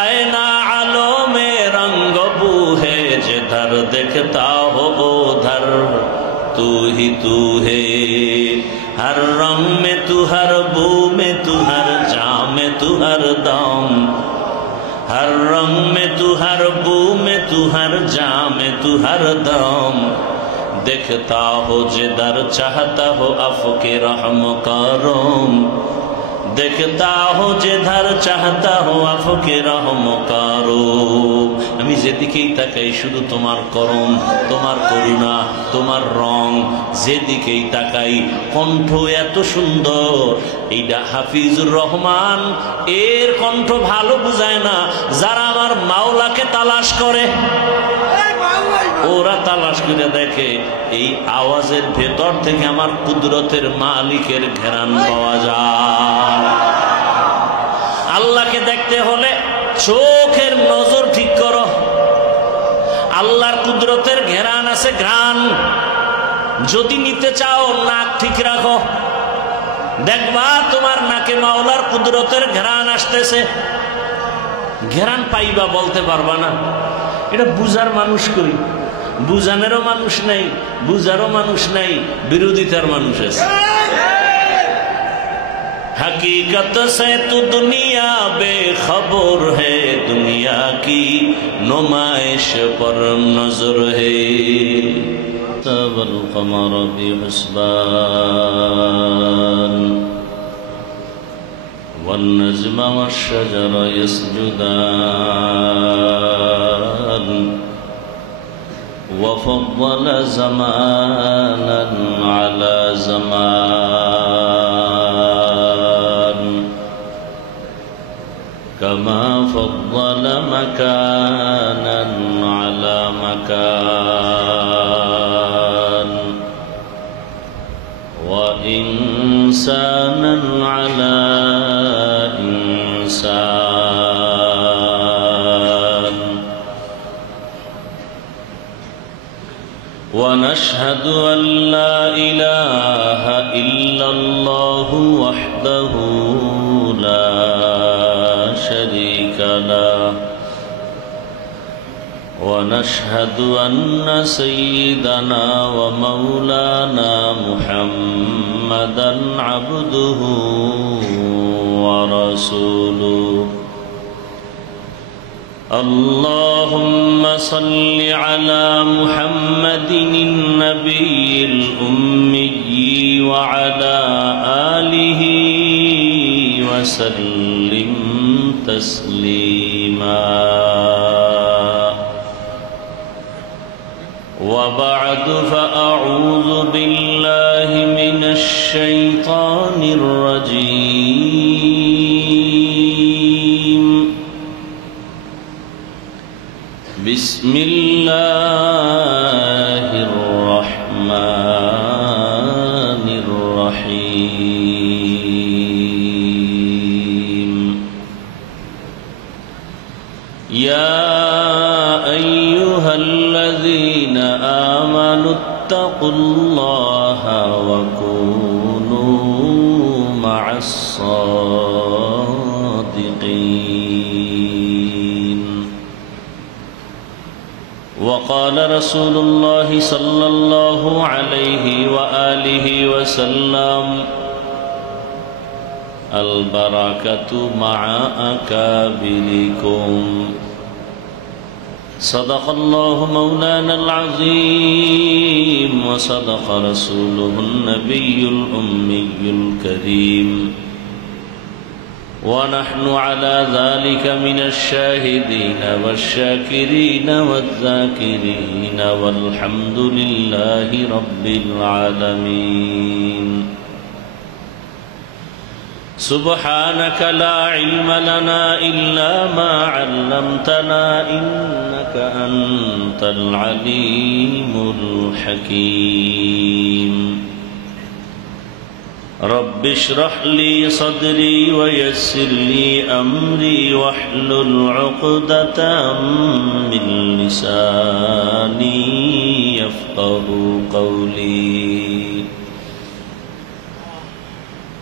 आईना आलो में रंग बू है जिधर देखता हो उधर तू ही तू है हर रंग में तू हर बू में तू हर जाम में तू हर दम हर रंग में तू हर बू में तू हर जाम में तू हर दम देखता हो जिधर चाहता हो अफ़के रहम करम देखता हो जिधर चाहता हो अफ़के रहम करम আমি যেদিকেই তাকাই শুধু তোমার করম তোমার করুণা তোমার রং যেদিকেই তাকাই কণ্ঠ এত সুন্দর এইটা হাফিজুর রহমান এর কণ্ঠ ভালো বুঝায় না যারা আমার মাওলাকে তালাশ করে ওরা তালাশ করে দেখে এই আওয়াজের ভেতর থেকে আমার কুদরতের মালিকের ঘ্রাণ পাওয়া যায় আল্লাহকে দেখতে হলে চোখের নজর ঠিক করো আল্লাহর কুদরতের ঘ্রাণ আছে ঘ্রাণ যদি নিতে চাও নাক ঠিক রাখো দেখবা তোমার নাকে মাওলার কুদরতের ঘ্রাণ আসতেছে ঘ্রাণ পাইবা বলতে পারবা না এটা বুঝার মানুষ করি বুঝানেরও মানুষ নাই বুঝারও মানুষ নাই বিরোধিতার মানুষ আছে हकीकत से तू दुनिया बेखबर है दुनिया की नुमाइश पर नजर है तबल कमर बिहुस्बान والنجم والشجر يسجدان وفضل زمانا على زمان كما فضل مكانا على مكان وإنسانا على إنسان ونشهد أن لا إله إلا الله وحده لا شريك له ونشهد أن سيدنا ومولانا محمدا عبده ورسوله اللهم صل على محمد النبي الأمي وعلى آله وسلم تسليما وبعد فأعوذ بالله من الشيطان الرجيم بسم الله الرحمن الرحيم يا أيها الذين آمنوا اتقوا الله وكونوا مع الصادقين وقال رسول الله صلى الله عليه وآله وسلم البركة مع أكابركم صدق الله مولانا العظيم وصدق رسوله النبي الأمي الكريم ونحن على ذلك من الشاهدين والشاكرين والذاكرين والحمد لله رب العالمين سبحانك لا علم لنا إلا ما علمتنا إنك أنت العليم الحكيم رب اشرح لي صدري ويسر لي أمري واحلل عقدة من لساني يفقه قولي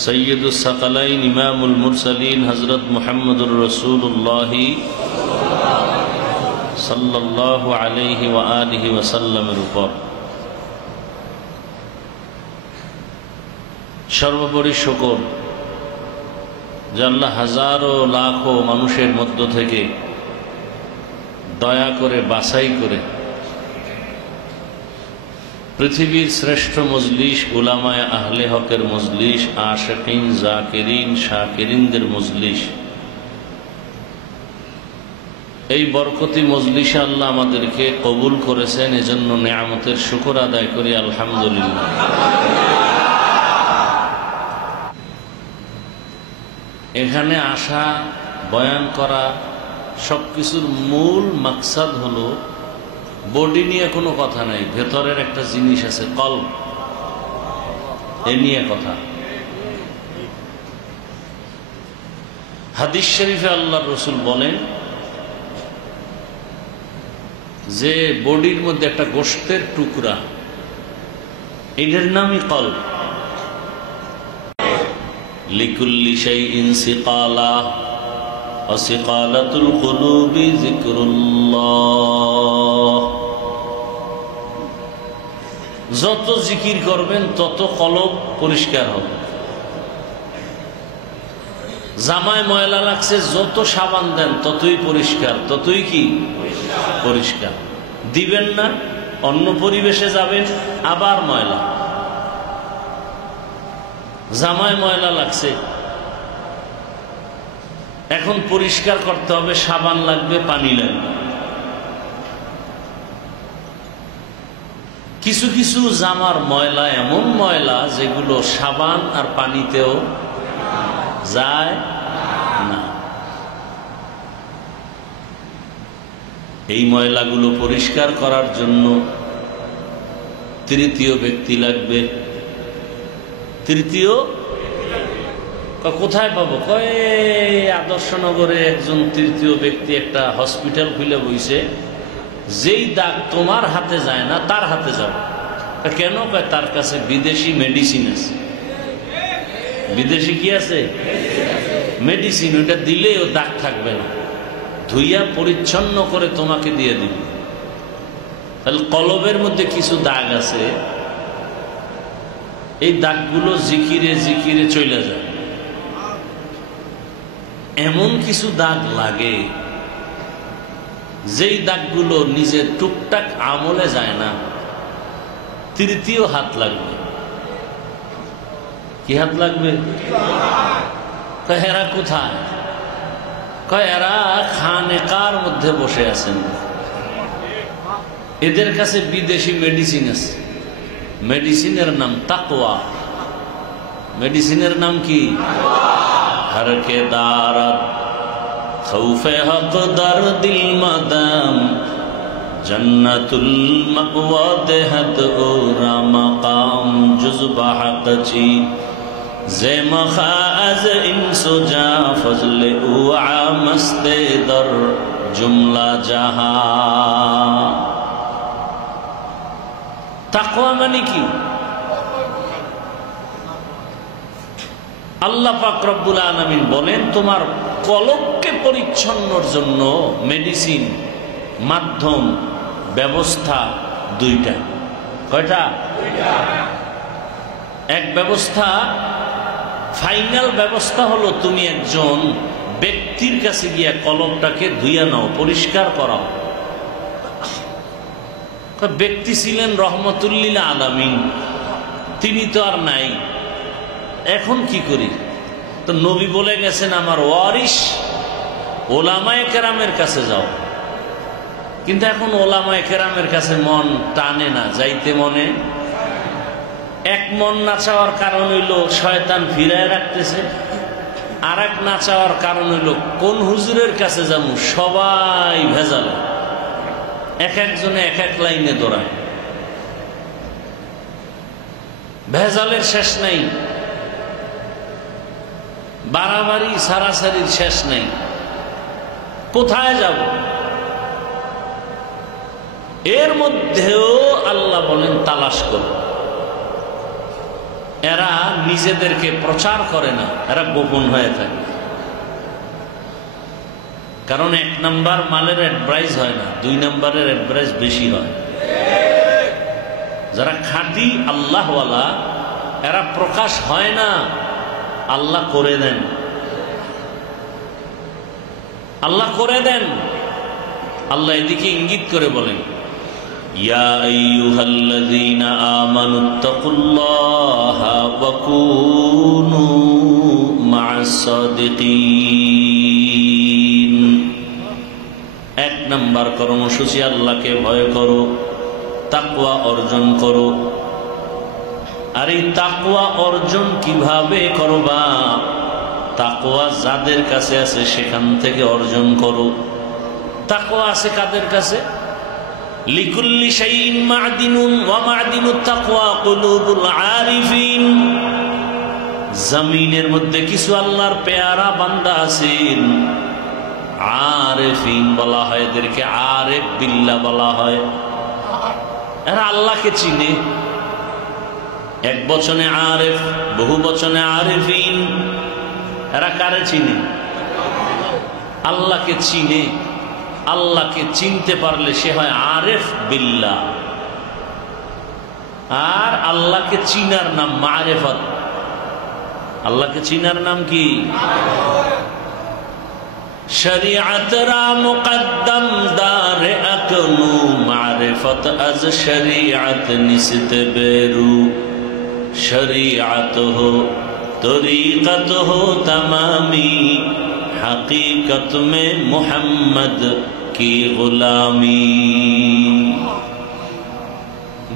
सैयदुस सकलाइन इमामुल मुरसलीन हज़रत मुहम्मदुर रसूलुल्लाह सल्लल्लाहु अलैहि व आलिहि वसल्लमेर উপর সর্বোপরি শুকর যে আল্লাহ হাজারো লাখো মানুষের মধ্য থেকে দয়া করে বাছাই করে পৃথিবীর শ্রেষ্ঠ মজলিস উলামায়ে আহলে হকের মজলিস আশিকিন জাকিরিন শাকিরিনদের মজলিস এই বরকতি মজলিসে আল্লাহ আমাদেরকে কবুল করেছেন এজন্য নেয়ামতের শুকর আদায় করি আলহামদুলিল্লাহ। এখানে আসা বয়ান করা সবকিছুর মূল মাকসাদ হলো বডি নিয়ে কোনো কথা নাই, ভেতরের একটা জিনিস আছে কলব, এ নিয়ে কথা। হাদিস শরীফে আল্লাহর রাসূল বলেন যে বডির মধ্যে একটা গোশতের টুকরা, এটার নামই কলব। লিকুল্লি শাইইন সিকালা ওয়া সিকালাতুল কুলুবি যিকরুল্লাহ। যত জিকির করবেন তত কলব পরিষ্কার হবে। জামায় ময়লা লাগছে, যত সাবান দেন ততই পরিষ্কার, ততই কি পরিষ্কার। দিবেন না, অন্য পরিবেশে যাবেন, আবার ময়লা। জামায় ময়লা লাগছে, এখন পরিষ্কার করতে হবে, সাবান লাগবে, পানি লাগবে। কিছু কিছু জামার ময়লা এমন ময়লা যেগুলো সাবান আর পানিতেও যায় না। এই ময়লাগুলো পরিষ্কার করার জন্য তৃতীয় ব্যক্তি লাগবে। তৃতীয় কোথায় পাবো? কয় আদর্শনগরে একজন তৃতীয় ব্যক্তি একটা হসপিটাল খুলে বইছে, যেই দাগ তোমার হাতে যায় না তার হাতে যাবে। কেন? কয় তার কাছে বিদেশি মেডিসিন আছে। বিদেশি কি আছে? মেডিসিন। ওইটা দিলেও দাগ থাকবে না, ধুইয়া পরিচ্ছন্ন করে তোমাকে দিয়ে দিবে। তাহলে কলবের মধ্যে কিছু দাগ আছে, এই দাগগুলো জিকিরে জিকিরে চলে যায়। এমন কিছু দাগ লাগে যেই দাগগুলো নিজের টুকটাক আমলে যায় না, তৃতীয় হাত লাগবে। কি হাত লাগবে? এরা কোথায়? এরা খানেকার মধ্যে বসে আছেন, এদের কাছে বিদেশি মেডিসিন আছে। মেডিসিনের নাম তাকওয়া। মেডিসিনের নাম কি? হর কে দারত খৌফে হক দরদিল মাদাম জন্নতুল মাকওয়া দেহত ওরা মাকাম জুজবা হক চি জে মখাজ ইনসু জা ফজলে ও আমস্তে দর জুমলা জাহা। তাকওয়া মানে কি? আল্লাহ পাক রব্বুল আলামিন বলেন তোমার কলবকে পরিচ্ছন্নর জন্য মেডিসিন, মাধ্যম, ব্যবস্থা দুইটা। কয়টা? এক ব্যবস্থা, ফাইনাল ব্যবস্থা হলো তুমি একজন ব্যক্তির কাছে গিয়া কলবটাকে ধুইয়া নাও, পরিষ্কার করাও। ব্যক্তি ছিলেন রহমতুল্লিল আলামিন, তিনি তো আর নাই, এখন কি করি? তো নবী বলে গেছেন আমার ওয়ারিস ওলামায়ে কেরামের কাছে যাও। কিন্তু এখন ওলামায়ে কেরামের কাছে মন টানে না, যাইতে মনে। এক মন না চাওয়ার কারণ হইল শয়তান ফিরায় রাখতেছে, আর এক না চাওয়ার কারণ হইল কোন হুজুরের কাছে যাবো, সবাই ভেজাল, এক একজনে এক এক লাইনে দৌড়ায়, ভেজালের শেষ নাই, বাড়াবাড়ি সারাসারির শেষ নেই। কোথায় যাব? এর মধ্যেও আল্লাহ বলেন তালাশ করো। এরা নিজেদেরকে প্রচার করে না, এরা গোপন হয়ে থাকে। কারণ 1 নাম্বার মালের অ্যাডভাইস হয় না, 2 নাম্বারের অ্যাডভাইস বেশি হয়। যারা খাঁটি আল্লাহওয়ালা এরা প্রকাশ হয় না, আল্লাহ করে দেন, আল্লাহ করে দেন। আল্লাহ এদিকে ইঙ্গিত করে বলেন, ইয়া আইয়ুহাল্লাযীনা আমানুত্তাকুল্লাহা ওয়া কুনু মা'আস সাদিকিন। 1 নাম্বার কর্মসূচি, আল্লাহকে ভয় করো, তাকওয়া অর্জন করো। আর এই তাকওয়া অর্জন কিভাবে করবা? তাকওয়া যাদের কাছে আছে সেখান থেকে অর্জন করো। তাকওয়া আছে কাদের কাছে? লিকুল্লি শাইইন মা'দিনুন ওয়া মা'দিনুত তাকওয়া কুলুবুল আরিফিন। জমিনের মধ্যে কিছু আল্লাহর পেয়ারা বান্দা আছেন, আরিফিন বলা হয় এদেরকে, আরিফ বিল্লাহ বলা হয়। এরা আল্লাহকে চিনে, এক বচনে আরিফ, বহু বচনে আরিফিন। এরা কারে চিনে? আল্লাহকে চিনে। আল্লাহকে চিনতে পারলে সে হয় আরিফ বিল্লাহ। আর আল্লাহকে চিনার নাম মারিফত। আল্লাহকে চিনার নাম কি? শরীয়ত রা মুকদ্দম দারে আকনু, মারিফত আজ শরীয়ত নিসত বেরু। শরীয়ত হো তরিকত হো তমামি, हकीकत में मोहम्मद की गुलामी।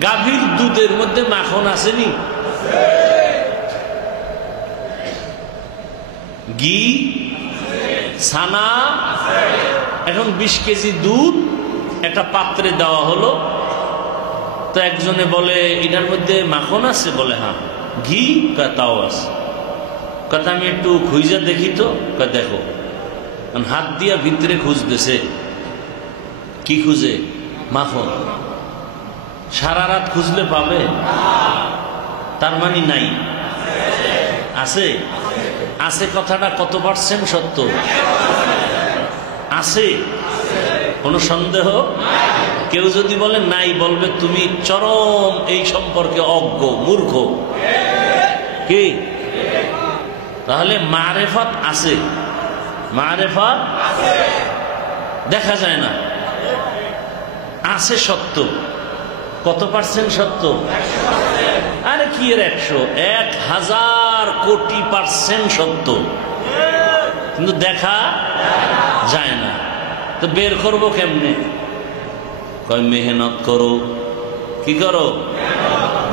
গাভীর দুধের মধ্যে মাখন আসেনি? ঘি, ছানা। এখন 20 কেজি দুধ একটা পাত্রে দেওয়া হলো, তো একজনে বলে এটার মধ্যে মাখন আছে, বলে হ্যাঁ। ঘি? তাও আছে। কথা আমি একটু খুঁজে দেখি তো। দেখো, হাত দিয়া ভিতরে খুঁজতেছে। কি খুঁজে? মাখন। সারা রাত খুঁজলে পাবে? তার মানে নাই। আছে? আছে কথাটা কত পার্সেন্ট সত্য? আছে, কোনো সন্দেহ? কেউ যদি বলে নাই, বলবে তুমি চরম এই সম্পর্কে অজ্ঞ, মূর্খ। কি? তাহলে মারিফত আছে, মারিফত দেখা যায় না, আছে সত্য। কত পার্সেন্ট সত্য? আরে কি এর 100? 1000 কোটি পার্সেন্ট সত্য, কিন্তু দেখা যায় না। তো বের করবো কেমনে? কয় মেহনত করো। কি করো?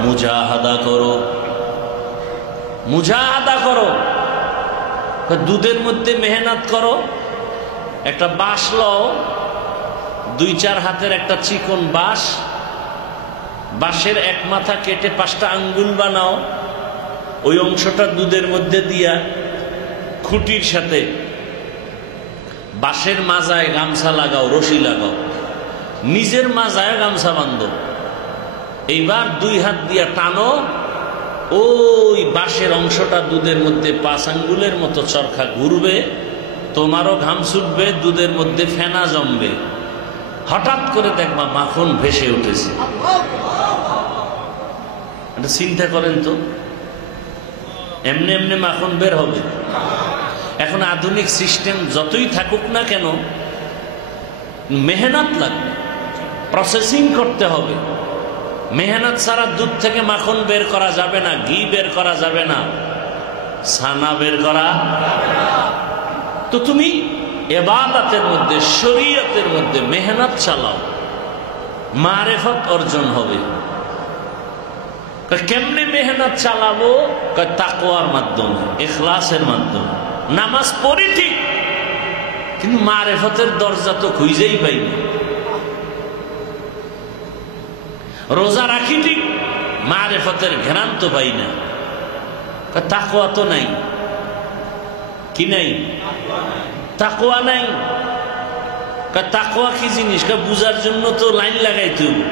মুজাহাদা করো, মুজাহাদা করো। দুধের মধ্যে মেহনত করো। একটা বাঁশ লও, 2-4 হাতের একটা চিকন বাঁশ, বাঁশের এক মাথা কেটে 5টা আঙ্গুল বানাও। ওই অংশটা দুধের মধ্যে দিয়া খুঁটির সাথে বাঁশের মাজায় গামছা লাগাও, রশি লাগাও, নিজের মাজায় গামছা বাঁধো। এইবার 2 হাত দিয়া টানো, ওই বাঁশের অংশটা দুধের মধ্যে 5 আঙ্গুলের মতো চরখা ঘুরবে, তোমারও ঘাম ছুটবে, দুধের মধ্যে ফেনা জমবে। হঠাৎ করে দেখবা মাখন ভেসে উঠেছে। এটা চিন্তা করেন তো, এমনি এমনি মাখন বের হবে? এখন আধুনিক সিস্টেম যতই থাকুক না কেন, মেহনত লাগবে, প্রসেসিং করতে হবে। মেহনত ছাড়া দুধ থেকে মাখন বের করা যাবে না, ঘি বের করা যাবে না, ছানা বের করা। তো তুমি ইবাদতের মধ্যে, শরীয়তের মধ্যে মেহনত চালাও, মারিফত অর্জন হবে। কেমনে মেহনত চালাবো? তাকওয়ার মাধ্যমে, ইখলাসের মাধ্যমে। নামাজ পড়ি ঠিক, কিন্তু মারিফতের দরজা তো খুঁজেই পাই না। রোজা রাখি ঠিক, মারিফতের ঘ্রাণ তো পাই না। তাকওয়া তো নাই। কি নাই? তাকওয়া নাই। তাকওয়া কি জিনিস বুঝার জন্য তো লাইন লাগাইতে হবে।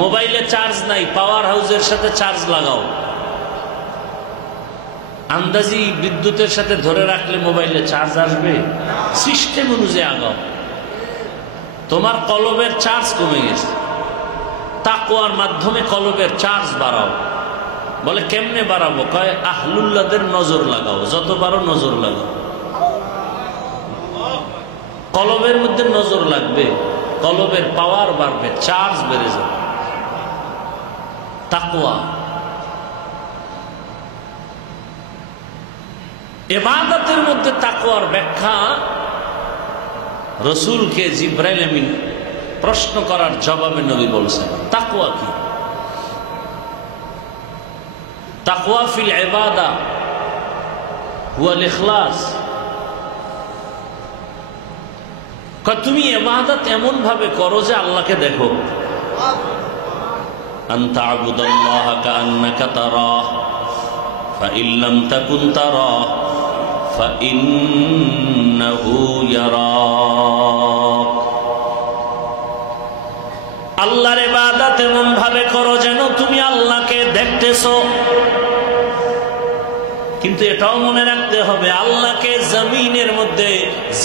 মোবাইলে চার্জ নাই, পাওয়ার হাউসের সাথে চার্জ লাগাও, আন্দাজি বিদ্যুতের সাথে ধরে রাখলে মোবাইলে চার্জ আসবে? সিস্টেম অনুযায়ী আগাও। তোমার কলবের চার্জ কমে গেছে, তাকওয়ার মাধ্যমে কলবের চার্জ বাড়াও। বলে কেমনে বাড়াবো? কয় আহলুল্লাহদের নজর লাগাও, যত পারো নজর লাগাও। কলবের মধ্যে নজর লাগবে, কলবের পাওয়ার বাড়বে, চার্জ বেড়ে যাবে। তাকওয়া ইবাদতের মধ্যে তাকওয়ার ব্যাখ্যা রাসূলকে জিবরাইল আমিন প্রশ্ন করার জবাবে নবী বলছেন তাকওয়া কি? তাকওয়া ফিল ইবাদা হুয়াল ইখলাস। তুমি ইবাদত এমন ভাবে করো যে আল্লাহকে দেখো। আনতা আবুদাল্লাহ কাআন্নাকা তারাহ ফাইন লাম তাকুন তারাহ ফাইন্নাহু ইয়ারাক। আল্লাহর ইবাদত এমন ভাবে করো যেন তুমি আল্লাহকে দেখতেছো। কিন্তু এটাও মনে রাখতে হবে আল্লাহকে জমিনের মধ্যে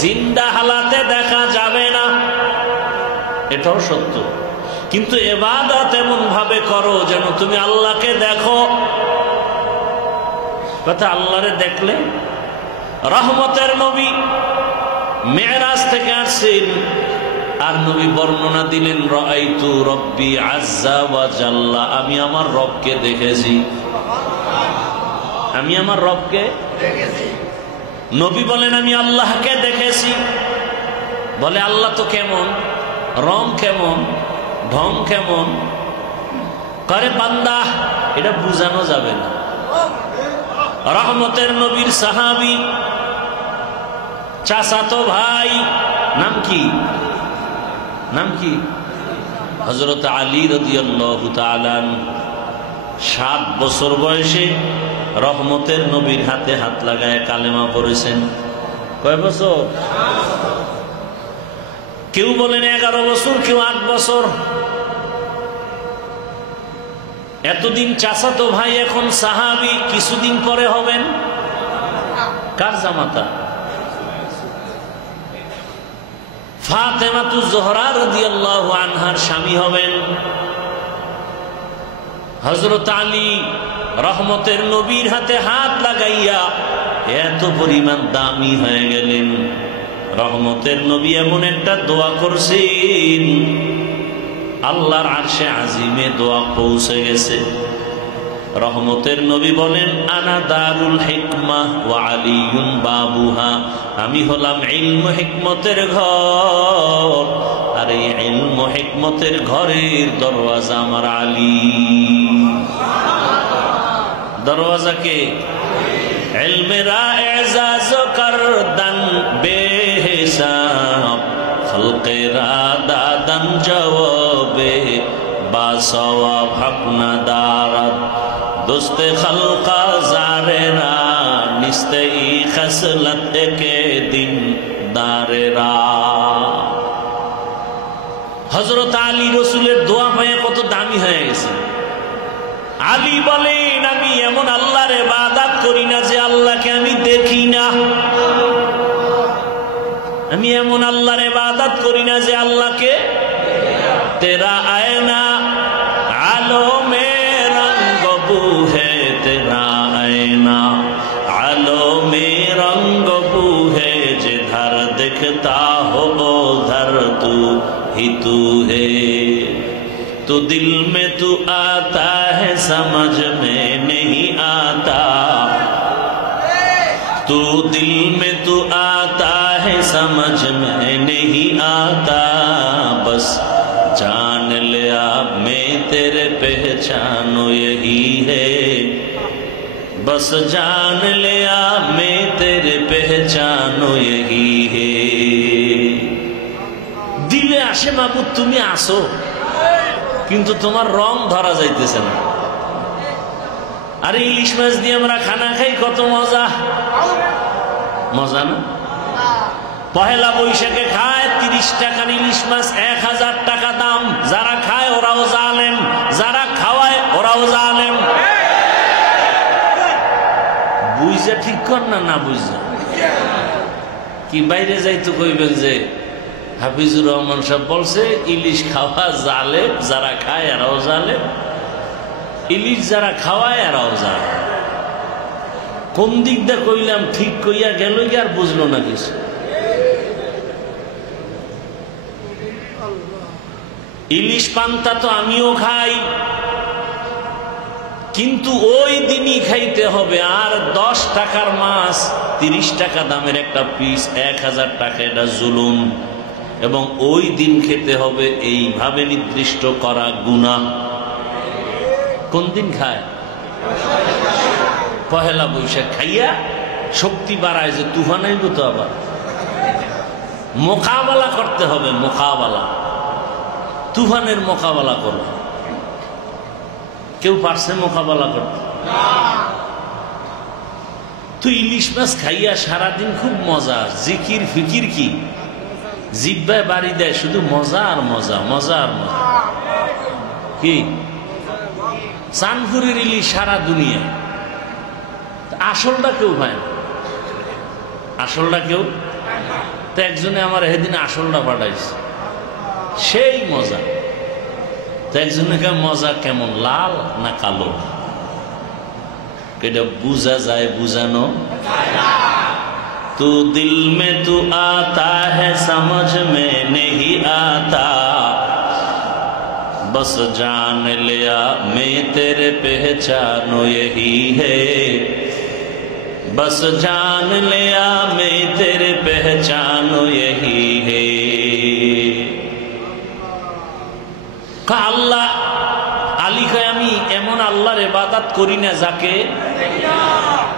জিন্দা হালাতে দেখা যাবে না, এটাও সত্য। কিন্তু ইবাদত এমন ভাবে করো যেন তুমি আল্লাহকে দেখো। কথা আল্লাহরে দেখলে রহমতের নবী মেরাজ থেকে আসছেন, আর নবী বর্ণনা দিলেন রাআইতু রব্বি আজ্জা ওয়া জাল্লা, আমি আমার রবকে দেখেছি, আমি আমার রবকে দেখেছি। নবী বলেন আমি আল্লাহকে দেখেছি। বলে আল্লাহ তো কেমন, রং কেমন, ঢং কেমন? করে বান্দা এটা বুঝানো যাবে না। রহমতের নবীর সাহাবী চাচাতো ভাই, নাম কি? নাম কি? হযরত আলী রাদিয়াল্লাহু তাআলা 7 বছর বয়সে রহমতের নবীর হাতে হাত লাগায় কালেমা পড়েছেন। কয় বছর? কেউ বলেন 11 বছর, কেউ 8 বছর। এতদিন চাচাতো ভাই, এখন সাহাবী, কিছুদিন পরে হবেন কার জামাতা? ফাতেমাতুজ জোহরা রাদিয়াল্লাহু আনহার স্বামী হবেন। হযরত আলী রহমতের নবীর হাতে হাত লাগাইয়া এত পরিমাণ দামি হয়ে গেলেন। রহমতের নবী এমন একটা দোয়া করছেন, আল্লাহর আরশে আজিমে দোয়া পৌঁছে গেছে। রহমতের নবী বলেন আনা দারুল হিকমাহ ওয়া আলিয়ুন বাবুহা, আমি হলাম ইলম হিকমতের ঘর, আর এই ইলম হিকমতের ঘরের দরওয়াজা আমার আলী। দরওয়াজাকে ইলমেরা এজাজ করদান বেহিসাব, খলকেরা দাদান জওয়াবে বাসওয়াব হকনা দারাত, দোস্তে খলকা জারেরা নিস্তে ই খসলত কে দিন দারেরা। হযরত আলী রাসূলের দোয়া পায় কত দামি হয়ে গেছে। আলী বলেন আমি এমন আল্লাহর ইবাদত করি না যে আল্লাহকে আমি দেখি না, আমি এমন আল্লাহর ইবাদত করি না যে আল্লাহকে তেরা আয়না আলো মে রঙ্গ বু হে, তেরা আয়না আলো মে রঙ্গ বু হে, जिधर दिखता हो उधर तू ही तू है, तो दिल में तू आता है समझ में नहीं आता, तू दिल में तू आता है समझ में नहीं आता, बस जान लिया मैं तेरे पहचानो यही है, बस जान लिया मैं तेरे पहचानो यही है। दिले आशे माबुद তুমি আসো, কিন্তু তোমার রং ধরা যাইতেছে না। আরে ইলিশ মাছ দিয়ে আমরা খানা খাই, কত মজা, মজা না? পহেলা বৈশাখে খায় 30 টাকার ইলিশ মাছ 1000 টাকা দাম। যারা খায় ওরাও জালেম, যারা খাওয়ায় ওরাও জালেম। বুঝ কর না না বুঝা কি বাইরে যাইতো কইবেন যে হাফিজুর রহমান সাহেব বলছে ইলিশ খাওয়া জালে, যারা খায় এরাও জালে, ইলিশ যারা খাওয়ায় এরাও জালে। কোন দিকটা কইলাম ঠিক কইয়া গেল কি আর বুঝলো না কিছু। ইলিশ পান্তা তো আমিও খাই, কিন্তু ওই দিনই খাইতে হবে। আর 10 টাকার মাছ 30 টাকা দামের একটা পিস 1000 টাকা, এটা জুলুম। এবং ওই দিন খেতে হবে, এইভাবে নির্দিষ্ট করা গুনাহ। কোন দিন খায়? পহেলা বৈশাখ খাইয়া শক্তি বাড়ায় যে তুফান আইব, তো আবার মোকাবেলা করতে হবে। মোকাবেলা, তুফানের মোকাবেলা করো। কেউ পারছে মোকাবেলা করতে? তুই ইলিশ মাছ খাইয়া সারাদিন খুব মজা, জিকির ফিকির কি জিব্বায় বাড়ি দেয়, শুধু মজা আর মজা, মজা আর মজা। কি চানপুরের ইলিশ সারা দুনিয়া, আসলটা কেউ পায় না। আসলটা কেউ তো, একজনে আমার সেদিন আসলটা পাঠাইছে, সেই মজা। তো একজনে মজা কেমন, লাল না কালো, এটা বুঝা যায়, বুঝানো। तू दिल में तू आता है समझ में नहीं आता, बस जान लिया मैं तेरे पहचानो यही है, बस जान लिया मैं तेरे पहचानो यही है। আল্লাহ আলী কয় আমি এমন আল্লাহর ইবাদত করি না যাকে,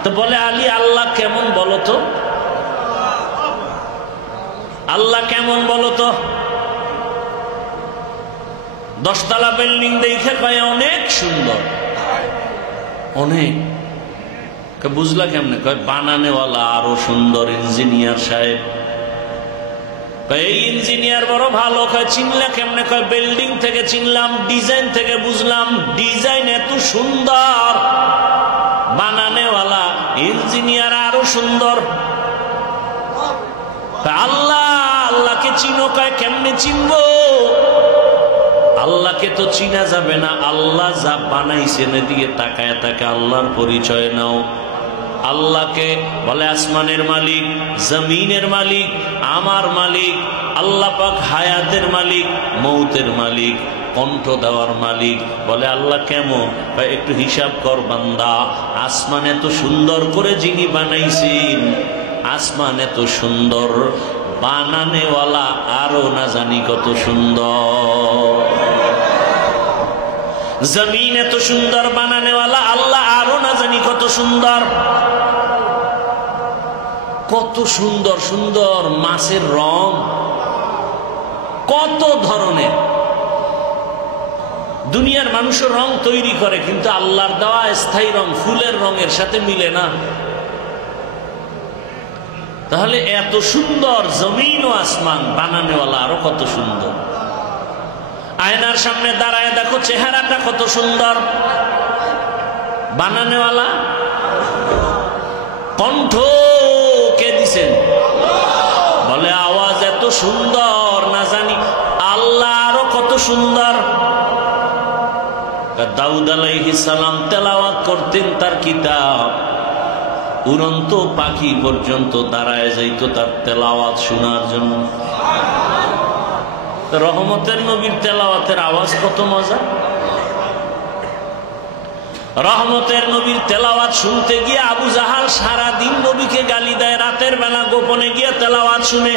তো বলে আলী আল্লাহ কেমন বলো তো, আল্লাহ কেমন বলো তো। 10 তলা বিল্ডিং দেখে কয় অনেক সুন্দর, অনেক। বুঝলা কেমনে? কয় বানানেওয়ালা আরো সুন্দর, ইঞ্জিনিয়ার সাহেব। এই ইঞ্জিনিয়ার বড় ভালো। কয় চিনলা কেমনে? কয় বিল্ডিং থেকে চিনলাম, ডিজাইন থেকে বুঝলাম, ডিজাইন এত সুন্দর, বানানেওয়ালা ইঞ্জিনিয়ার আরো সুন্দর। আল্লাহ, আল্লাহকে চিনো? কয় কেমনে চিনবো? আল্লাহকে তো চিনা যাবে না, আল্লাহ যা বানাইছেন এদিকে তাকায় তাকে আল্লাহর পরিচয় নাও। আল্লাহকে বলে আসমানের মালিক, জমিনের মালিক, আমার মালিক। আল্লাহ পাক হায়াতের মালিক, মৌতের মালিক, কণ্ঠ দেওয়ার মালিক। বলে আল্লাহ কেমন? একটু হিসাব কর বান্দা, আসমান এত সুন্দর করে যিনি বানাইছেন, আসমান এত সুন্দর, বানানেওয়ালা আরো না জানি কত সুন্দর। জমিন এত সুন্দর, বানানেওয়ালা আল্লাহ আরো না জানি কত সুন্দর। কত সুন্দর সুন্দর মাছের রং, কত ধরনের। দুনিয়ার মানুষের রং তৈরি করে, কিন্তু আল্লাহর দেওয়া স্থায়ী রং ফুলের রঙের সাথে মিলে না। তাহলে এত সুন্দর জমিন ও আসমান, বানানেওয়ালা আরো কত সুন্দর। আয়নার সামনে দাঁড়ায় দেখো চেহারাটা কত সুন্দর, বানানেওয়ালা। কণ্ঠ কে দিছেন? বলে আওয়াজ এত সুন্দর না জানি আল্লাহ আরো কত সুন্দর। দাউদ আলাইহিস সালাম তেলাওয়াত করতেন তার কিতাব, উড়ন্ত পাখি পর্যন্ত দাঁড়ায় যাইত তার তেলাওয়াত শোনার জন্য। রহমতের নবীর তেলাওয়াতের আওয়াজ কত মজা। রহমতের নবীর তেলাওয়াত শুনতে গিয়ে আবু জাহাল সারা দিন নবীকে গালি দেয়, রাতের বেলা গোপনে গিয়ে তেলাওয়াত শুনে।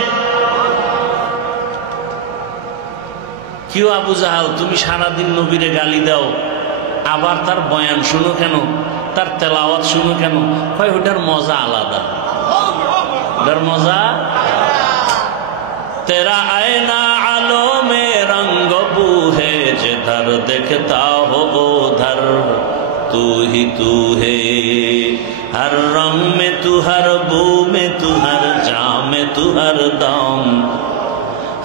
কেউ আবু জাহাল তুমি সারাদিন নবীরে গালি দাও, আবার তার বয়ান শুনো কেন, তার তেলাওয়াত শুনো কেন? হয় ওটার মজা আলাদা, ওটার মজা। তেরা আয়না আলো মে রঙ্গ বু হে जिधर देखता हो उधर तू ही तू है, हर रंग में तू, हर बू में तू, हर जाम में तू, हर दम,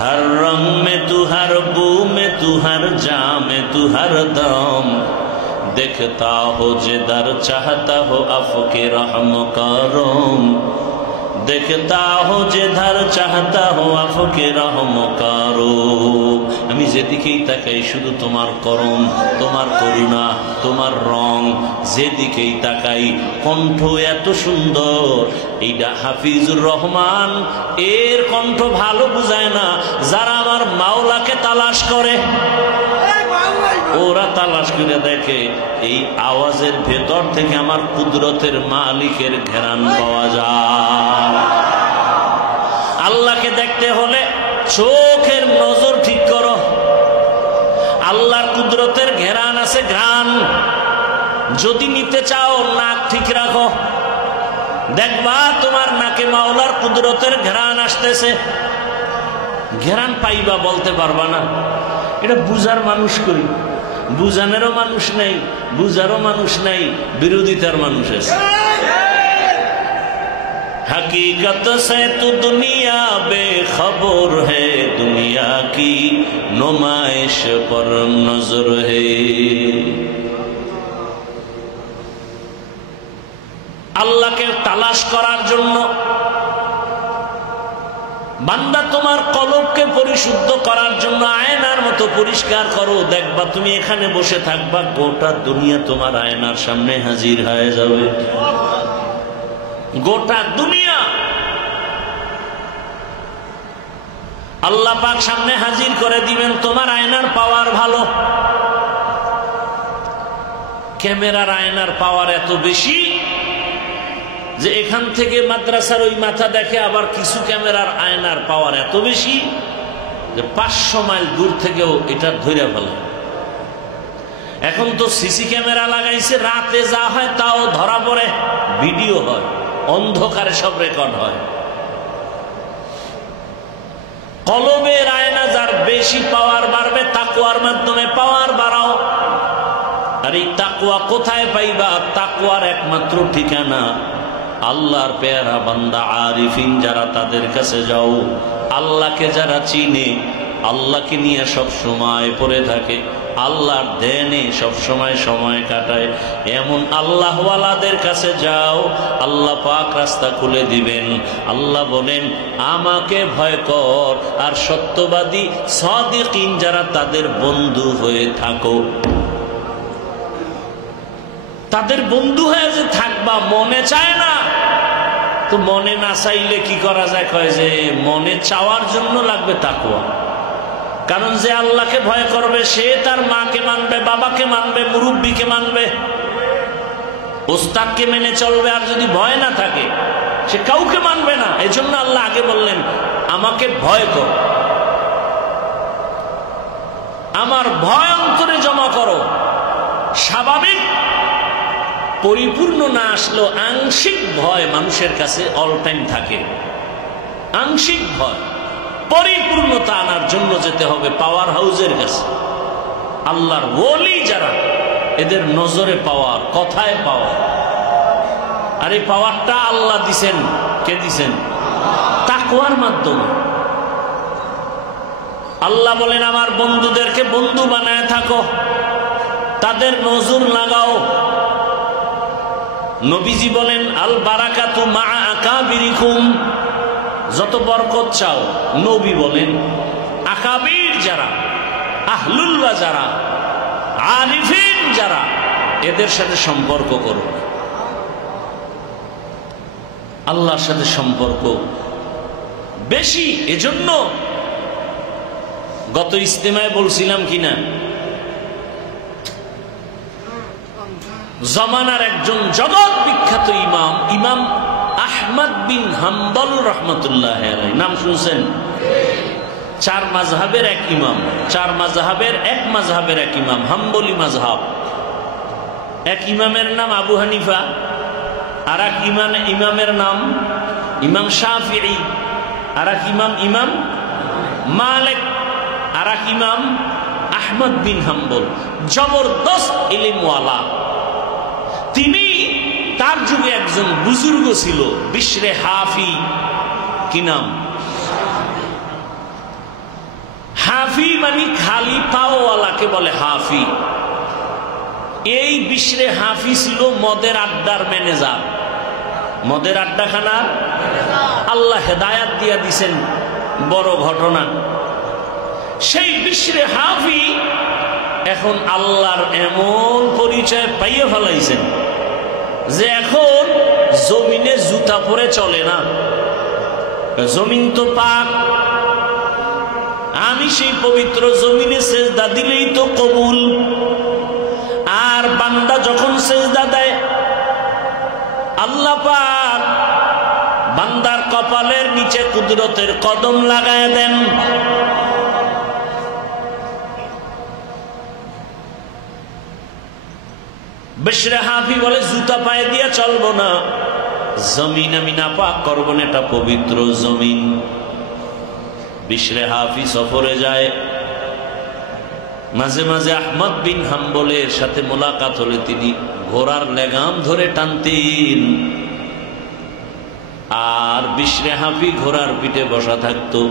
हर रंग में तू, हर बू में तू, हर जाम में तू, हर दम देखता हो जिधर चाहता हो अफ़के रहम करम देखता हो जिधर चाहता हो अफ़के रहम करो আমি যেদিকেই তাকাই শুধু তোমার করম তোমার করুণা তোমার রং যেদিকেই তাকাই কণ্ঠ এত সুন্দর এইটা হাফিজুর রহমান এর কণ্ঠ ভালো বুঝায় না যারা আমার মাওলাকে তালাশ করে ওরা তালাশ করে দেখে এই আওয়াজের ভেতর থেকে আমার কুদরতের মালিকের ঘেরান পাওয়া যায় আল্লাহকে দেখতে হলে চোখের নজর ঠিক করো আল্লাহর কুদরতের ঘেরান আছে ঘ্রাণ যদি নিতে চাও নাক ঠিক রাখো দেখবা তোমার নাকে মাওলার কুদরতের ঘেরান আসতেছে ঘেরান পাইবা বলতে পারবা না এটা বুঝার মানুষ করি বুঝানেরও মানুষ নাই বুঝারও মানুষ নাই বিরোধিতার মানুষ আছে हकीकत से तो दुनिया बेखबर है दुनिया की नुमाइश पर नजर है আল্লাহকে তালাশ করার জন্য বান্দা তোমার কলবকে পরিশুদ্ধ করার জন্য আয়নার মতো পরিষ্কার করো দেখবা তুমি এখানে বসে থাকবা গোটা দুনিয়া তোমার আয়নার সামনে হাজির হয়ে যাবে গোটা দুনিয়া আল্লাহ পাক সামনে হাজির করে দিবেন তোমার আয়নার পাওয়ার ভালো ক্যামেরার আয়নার পাওয়ার এত বেশি যে এখান থেকে মাদ্রাসার ওই মাথা দেখে আবার কিছু ক্যামেরার আয়নার পাওয়ার এত বেশি যে 500 মাইল দূর থেকেও এটা ধরে ফেলে এখন তো সিসি ক্যামেরা লাগাইছে রাতে যা হয় তাও ধরা পড়ে ভিডিও হয় অন্ধকারে সব রেকর্ড হয় কলবের আয়না যার বেশি পাওয়ার বাড়বে তাকওয়ার মাধ্যমে পাওয়ার বাড়াও আর এই তাকওয়া কোথায় পাইবা তাকওয়ার একমাত্র ঠিকানা আল্লাহর পেয়ারা বান্দা আরিফিন যারা তাদের কাছে যাও আল্লাহকে যারা চিনে আল্লাহকে নিয়ে সব সময় পড়ে থাকে আল্লাহর ধ্যানে সব সময় সময় কাটায় এমন আল্লাহওয়ালাদের কাছে যাও আল্লাহ পাক রাস্তা খুলে দিবেন আল্লাহ বলেন আমাকে ভয় কর আর সত্যবাদী সাদিকিন যারা তাদের বন্ধু হয়ে থাকো তাদের বন্ধু হয়ে যে থাকবা মনে চায় না তো মনে না চাইলে কি করা যায় কয় যে মনে চাওয়ার জন্য লাগবে তাকওয়া কারণ যে আল্লাহকে ভয় করবে সে তার মাকে মানবে বাবাকে মানবে মুরব্বীকে মানবে ওস্তাদকে মেনে চলবে আর যদি ভয় না থাকে সে কাউকে মানবে না এজন্য আল্লাহ আগে বললেন আমাকে ভয় কর আমার ভয় অন্তরে জমা করো স্বাভাবিক পরিপূর্ণ না আসলেও আংশিক ভয় মানুষের কাছে অল টাইম থাকে আংশিক ভয় পরিপূর্ণতা আনার জন্য যেতে হবে পাওয়ার হাউসের কাছে আল্লাহর ওলি যারা এদের নজরে পাওয়ার কথায় পাওয়ার আর এই পাওয়ারটা আল্লাহ দিছেন কে দিছেন তাকওয়ার মাধ্যমে আল্লাহ বলেন আমার বন্ধুদেরকে বন্ধু বানায় থাকো তাদের নজর লাগাও নবীজি বলেন আল বারাকাতু মা আকাবিরিকুম যত বরকত চাও নবী বলেন আকাবির যারা আহলুল্লাহ যারা আরিফিন যারা এদের সাথে সম্পর্ক করো আল্লাহর সাথে সম্পর্ক বেশি এজন্য গত ইজতেমায় বলছিলাম কিনা জমানার একজন জগৎ বিখ্যাত ইমাম ইমাম আহমদ বিন হাম্বল রহমতুল্লাহ আলাইহি নাম শুনছেন 4 মাযহাবের এক ইমাম 4 মাযহাবের এক মাযহাবের এক ইমাম হাম্বলি মাযহাব এক ইমামের নাম আবু হানিফা আর এক ইমামের নাম ইমাম শাফিঈ আর এক ইমাম মালিক আর এক ইমাম আহমদ বিন হাম্বল জবরদস্ত ইলমওয়ালা তিনি তার যুগে একজন বুজুর্গ ছিল বিশরে হাফি কি নাম হাফি মানে খালি পাওয়ালাকে বলে হাফি এই বিশরে হাফি ছিল মদের আড্ডার ম্যানেজার, মদের আড্ডাখানার। আল্লাহ হেদায়াত দিয়া দিছেন, বড় ঘটনা। সেই বিশরে হাফি এখন আল্লাহর এমন পরিচয় পাইয়ে ফেলাইছেন যে এখন জমিনে জুতা পরে চলে না, জমিন তো পাক, আমি সেই পবিত্র জমিনে সেজদা দিলেই তো কবুল। আর বান্দা যখন সেজদা দেয় আল্লাহ পাক বান্দার কপালের নিচে কুদরতের কদম লাগায় দেন। বিশরে হাফি বলে জুতা পায়ে দিয়ে চলবো না, জমিন আমি নাপাক করবো না, এটা পবিত্র জমিন। বিশরে হাফি সফরে যায়, মাঝে মাঝে আহমদ বিন হাম্বলের সাথে মোলাকাত হলে তিনি ঘোড়ার লেগাম ধরে টানতেন, আর বিশরে হাফি ঘোড়ার পিঠে বসা থাকতো।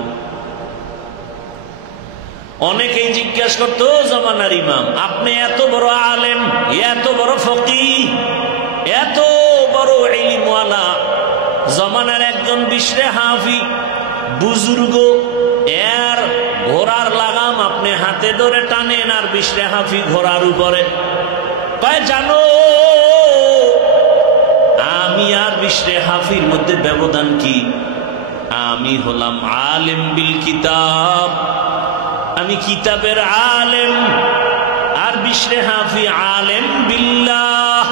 অনেকেই জিজ্ঞাসা করতো, জমানার ইমাম আপনি এত বড় আলেম, এত বড় ফকিহ, এত বড় ইলমওয়ালা, জমানার একজন বিশরে হাফি বুজুর্গ, এর ঘোড়ার লাগাম আপনি হাতে ধরে টানেন, আর বিশরে হাফি ঘোড়ার উপরে। কয় জানো আমি আর বিশরে হাফির মধ্যে ব্যবধান কি? আমি হলাম আলেম বিল কিতাব, আমি কিতাবের আলেম, আর বিশরে হাফি আলেম বিল্লাহ,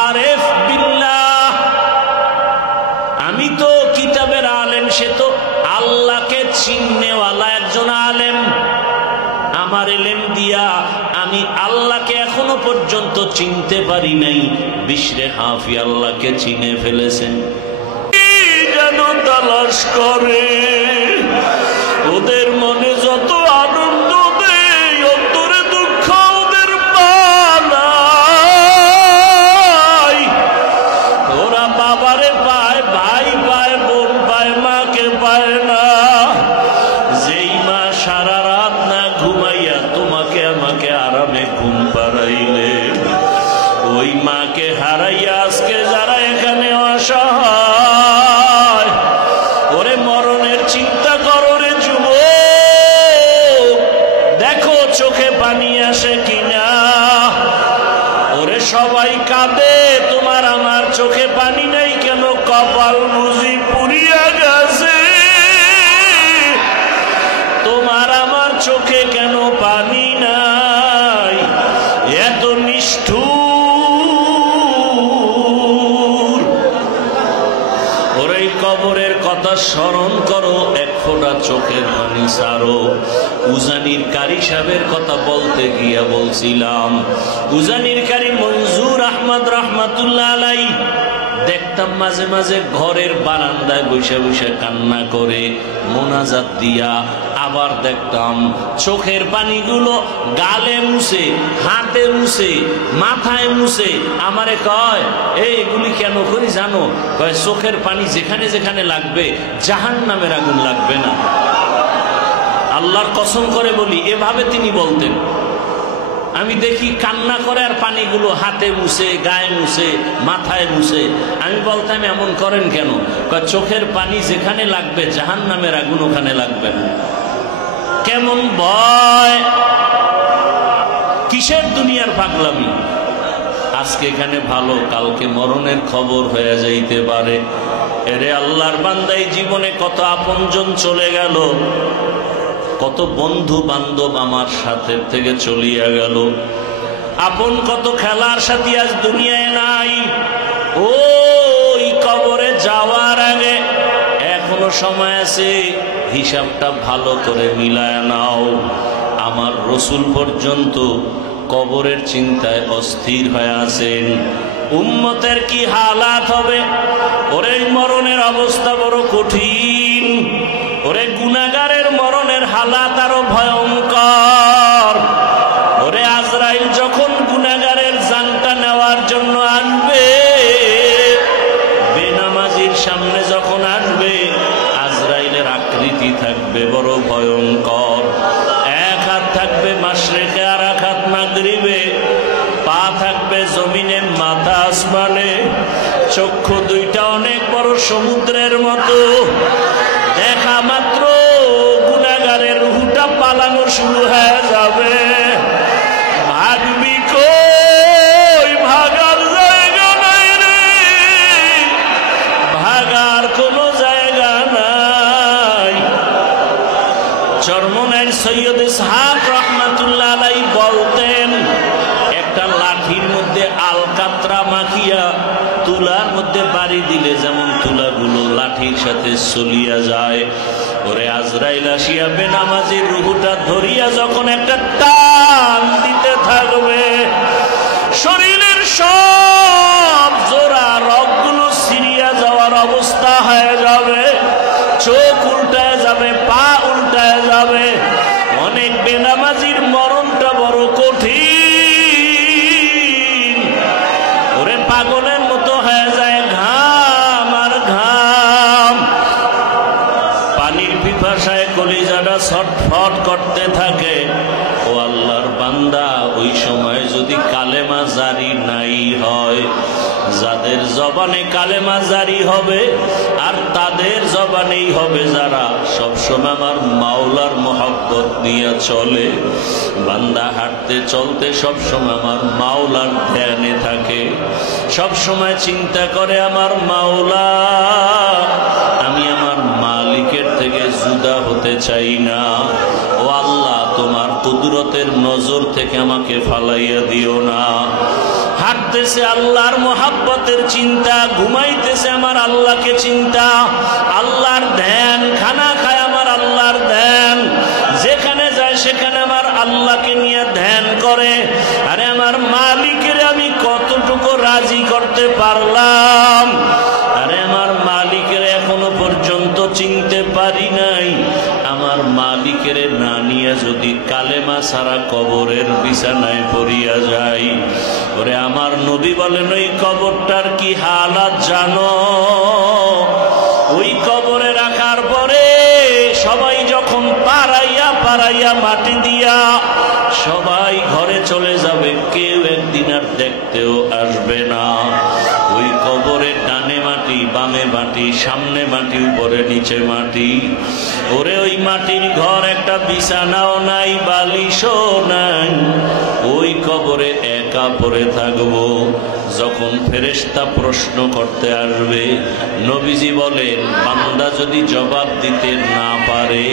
আরেফ বিল্লাহ। আমি তো কিতাবের আলেম, সে তো আল্লাহকে চিননেওয়ালা একজন আলেম। আমার ইলম দিয়া আমি আল্লাহকে এখনো পর্যন্ত চিনতে পারি নাই, বিশরে হাফি আল্লাহকে চিনে ফেলেছেন। যেন তালাশ করে ওদের মনে যত আনন্দ দেয়, অন্তরে দুঃখ ওদের পায়। ওরা বাবারে পায়, ভাই পায়, বোন পায়, মাকে পায় না। যেই মা সারা রাত না ঘুমাইয়া তোমাকে আমাকে আরামে ঘুম পাড়াইলে, ওই মাকে হারাইয়া আজকে যারা এখানে অসহায়, ওরে মরণের চিন্তা করো রে যুবক, দেখো চোখে পানি আসে কিনা। ওরে সবাই কাঁদে, তোমার আমার চোখে পানি নাই কেন? কপাল বুঝি পুড়িয়া গেছে, তোমার আমার চোখে কেন পানি নাই? এত নিষ্ঠুর। ওরে কবরের কথা স্মরণ করো, এক ফোঁটা চোখের পানি ছাড়ো। উজানির কারি সাহেবের কথা বলতে গিয়া বলছিলাম, উজানির কারি মনজুর আহমদ রহমাতুল্লাহ আলাইহি, দেখতাম মাঝে মাঝে ঘরের বারান্দায় বসে বসে কান্না করে মোনাজাত দিয়া। আবার দেখতাম চোখের পানিগুলো গালে মুছে, হাতে মুছে, মাথায় মুছে। আমারে কয় এগুলি কেন করি জানো? কয় চোখের পানি যেখানে যেখানে লাগবে জাহান্নামের আগুন লাগবে না। আল্লাহর কসম করে বলি, এভাবে তিনি বলতেন। আমি দেখি কান্না করে আর পানিগুলো হাতে মুছে, গায়ে মুছে, মাথায় মুছে। আমি বলতাম এমন করেন কেন? চোখের পানি যেখানে লাগবে জাহান্নামের আগুন ওখানে লাগবে না। কেমন ভয়, কিসের দুনিয়ার পাগলামি। আজকে এখানে ভালো, কালকে মরণের খবর হয়ে যাইতে পারে। এরে আল্লাহর বান্দাই, জীবনে কত আপনজন চলে গেল, কত বন্ধু বান্ধব আমার সাথে থেকে চলিয়া গেল, আপন কত খেলার সাথী আজ দুনিয়ায় নাই। ওই কবরে যাওয়ার আগে এখনো সময় আছে, হিসাবটা ভালো করে মিলায় নাও। আমার রসুল পর্যন্ত কবরের চিন্তায় অস্থির হয়ে আছেন। উম্মতের কি হালাত হবে? ওরে মরণের অবস্থা বড় কঠিন। ওরে গুনাহগারের মরণের হালাত আরো ভয়ঙ্কর। ওরে আজরাইল যখন গুনাহগারের জানটা নেওয়ার জন্য আসবে, বেনামাজির সামনে যখন আসবে, আজরাইলের আকৃতি থাকবে বড় ভয়ঙ্কর। এক হাত থাকবে মাশরিকে, আর এক হাত মাগরিবে। মাগরিবে, পা থাকবে জমিনে, মাথা আসমানে, চক্ষু দুইটা অনেক বড় সমুদ্রের মতো। দেখা মাত্র গুনাহগারের রূহটা পালানো শুরু হয়ে যাবে। ভাগবি কই, ভাগার জায়গা নাই রে, ভাগার কোনো জায়গা নাই। চরমনাইর সৈয়দ ইসহাক রহমাতুল্লাহ আলাইহি বলতেন, একটা লাঠির মধ্যে আলকাতরা মাখিয়া তুলার মধ্যে বাড়ি দিলে যেমন তুলাগুলো লাঠির সাথে চলিয়া যায়, ওরে আজরাইল আসিয়া বেনামাজির রূহটা ধরিয়া যখন একটা টান দিতে থাকবে, শরীরের সব জোড়া রগগুলো ছিঁড়িয়া যাওয়ার অবস্থা হয়ে যাবে, চোখ উল্টায় যাবে, পা উল্টায় যাবে। অনেক বেনামাজির মরণটা বড় কঠিন। ওরে পাগলের মতো হয়ে যায় ঘাম আর ঘাম, পানির পিপাসায় কলিজাটা ছটফট করতে থাকে। ও আল্লাহর বান্দা, ওই সময় যদি কালেমা জারি নাই হয়, যাদের জবানে কালেমা জারি হবে আর তাদের জবানেই হবে যারা সবসময় আমার মাওলার মহব্বত নিয়ে চলে। বান্দা হাঁটতে চলতে সবসময় আমার মাওলার ধ্যানে থাকে, সবসময় চিন্তা করে আমার মাওলা, আমি আমার মালিকের থেকে জুদা হতে চাই না। ও আল্লাহ, তোমার কুদরতের নজর থেকে আমাকে ফালাইয়া দিও না। হাঁটতেছে আল্লাহর মহাব্বতের চিন্তা, ঘুমাইতেছে আমার আল্লাহকে চিন্তা, আল্লাহর ধ্যান, খানা খায় আমার আল্লাহর ধ্যান, যেখানে যায় সেখানে আমার আল্লাহকে নিয়ে ধ্যান করে। আরে আমার মালিকের আমি কতটুকু রাজি করতে পারলাম? আরে আমার মালিকের এখনো পর্যন্ত চিনতে পারি নাই। আমার মালিকের না নিয়ে যদি কালেমা ছাড়া কবরের বিছানায় পড়িয়া যাই, ওরে আমার নবী বলেন, ওই কবরটার কি হালাত জানো? ওই কবরে রাখার পরে সবাই যখন পাড়াইয়া পাড়াইয়া মাটি দিয়া সবাই ঘরে চলে যাবে, কেউ একদিন আর দেখতেও আসবে না। ওই কবরে ডানে মাটি, বামে মাটি, সামনে মাটি, উপরে নিচে মাটি। ওরে ওই মাটির ঘর, একটা বিছানাও নাই, বালিশও নাই। ওই কবরে একা পড়ে থাকবো। যখন ফেরেশতা প্রশ্ন করতে আসবে, নবীজি বলেন, বান্দা যদি জবাব দিতে না পারে,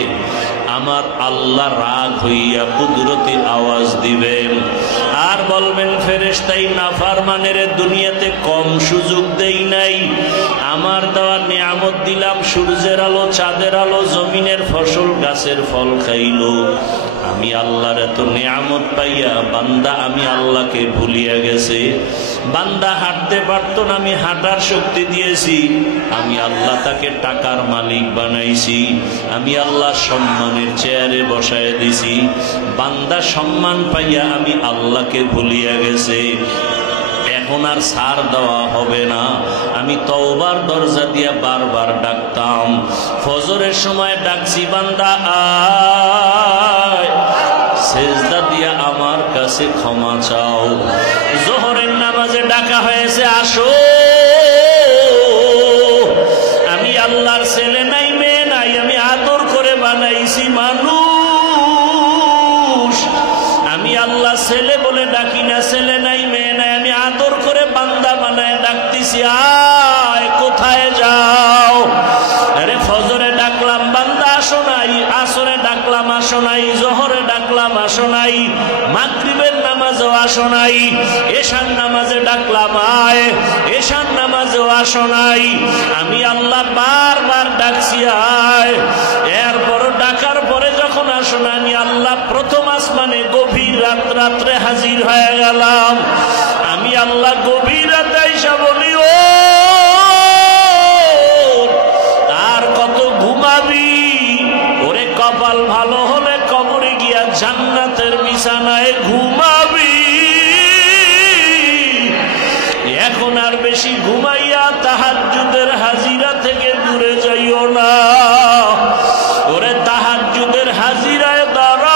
আমার আল্লাহ রাগ হইয়া কুদরতি আওয়াজ দিবেন আর বলবেন, ফেরেশতাই নাফরমানের দুনিয়াতে কম সুযোগ দেই নাই, আমার দেওয়া নিয়ামত দিলাম, সূর্যের আলো, চাঁদের আলো, জমিনের ফসল, গাছের ফল খাইলো, আমি আল্লাহর এত নিয়ামত পাইয়া বান্দা আমি আল্লাহকে ভুলিয়া গেছে। বান্দা হাঁটতে পারত না, আমি হাঁটার শক্তি দিয়েছি। আমি আল্লাহ তাকে টাকার মালিক বানাইছি, আমি আল্লাহ সম্মানের চেয়ারে বসায় দিছি। বান্দা সম্মান পাইয়া আমি আল্লাহকে ভুলিয়া গেছে। এখন আর ছাড় দেওয়া হবে না। আমি তওবার দরজা দিয়া বারবার ডাকতাম। ফজরের সময় ডাকছি, বান্দা আয়, সেজদা দিয়া আমার কাছে ক্ষমা চাও। জোহরের নামাজে ডাকা হয়েছে, আসো। আমি আল্লাহর ছেলে নাই, মেয়ে নাই, আমি আদর করে বানাইছি মানুষ। আমি আল্লাহ ছেলে বলে ডাকি না, ছেলে নাই, মেয়ে নাই, আমি আদর করে বান্দা বানায় ডাকতেছি, আয়, কোথায় যাও? আরে ফজরে ডাকলাম, বান্দা আসো নাই। আসরে ডাকলাম, আসো নাই। জোহরে ডাকলাম, আসো নাই। মাগরিবের নামাজেও আসো নাই। এশার নামাজে ডাকলাম, আয়, এশার নামাজেও আসো নাই। আমি আল্লাহ বারবার ডাকছি, আয়। এরপর ডাকার পরে যখন আসো না, আমি আল্লাহ প্রথম আসমানে গভীর রাত্রে হাজির হয়ে গেলাম। আমি আল্লাহ গভীর রাতে আইসা বলি, ও আর কত ঘুমাবি? ওরে কপাল ভালো হলে কবরে গিয়া জান্নাতের বিছানায় ঘুমাবি। এখন আর বেশি ঘুমাইয়া তাহাজ্জুদের হাজিরা থেকে দূরে যাইও না। ওরে তাহাজ্জুদের হাজিরায় দাঁড়াও।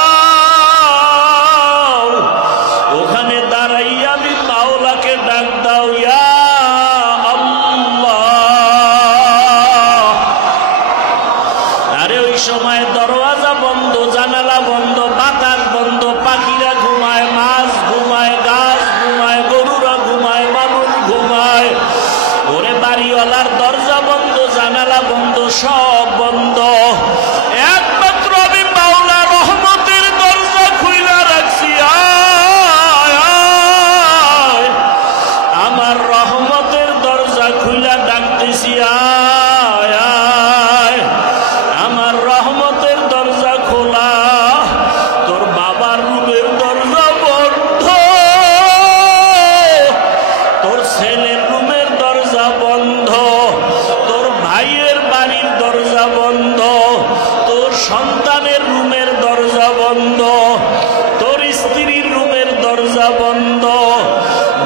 দরজা বন্ধ,